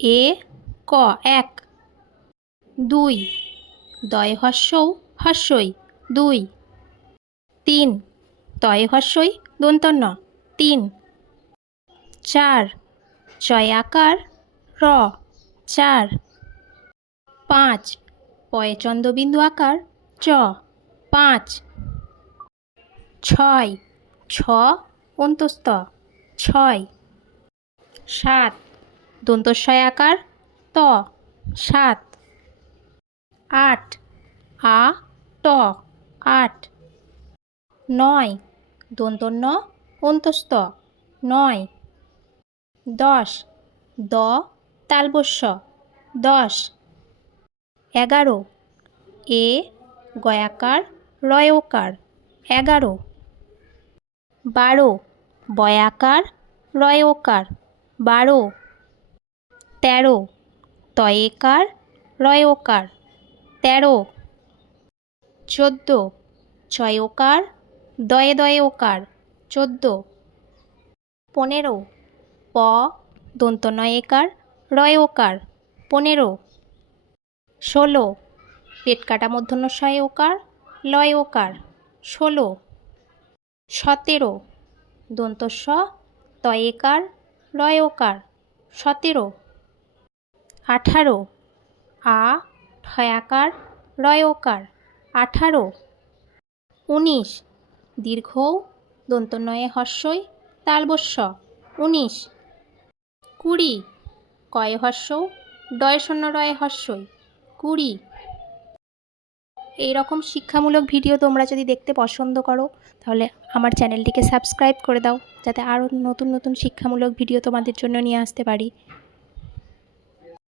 এ ক এক। 2 দয় হ্রস্বৌ হ্রস্বই দুই। 3 তয় হ্রস্বই দন্তন্য ন 3। 4 চয় আকার র 4। 5 পয়ে চন্দ্রবিন্দু আকার চ 5। 6 ছ অন্তস্থ 6। 7 দন্তস্বয় আকার ত 7। 8 আ ট 8। 9 দন্তন্য অন্তস্থ 9। 10 দ তালবস্য 10। 11 এ গয়াকার রয়কার 11। 12 বয়াকার রয়কার 12। 13 তয়েকার রয়কার 13। 14 ছয়কার দয়ে দয়কার 14। 15 প দন্তনয়কার রয়কার 15। 16 পেটকাটা মূর্ধন্যষয় ওকার লয়কার 16। 17 দন্তস্ব তয়েকার রয়কার 17। 18 আ ঠয়াকার রয়কার 18। 19 দীর্ঘ দন্তনয়ে হ্রস্বই তালবস্য 19। 20 কয়ে হ্রস্বৌ ডয় শূন্য রয়ে হ্রস্বই 20। এইরকম শিক্ষামূলক ভিডিও তোমরা যদি দেখতে পছন্দ করো তাহলে আমার চ্যানেলটিকে সাবস্ক্রাইব করে দাও, যাতে আরও নতুন নতুন শিক্ষামূলক ভিডিও তোমাদের জন্য নিয়ে আসতে পারি।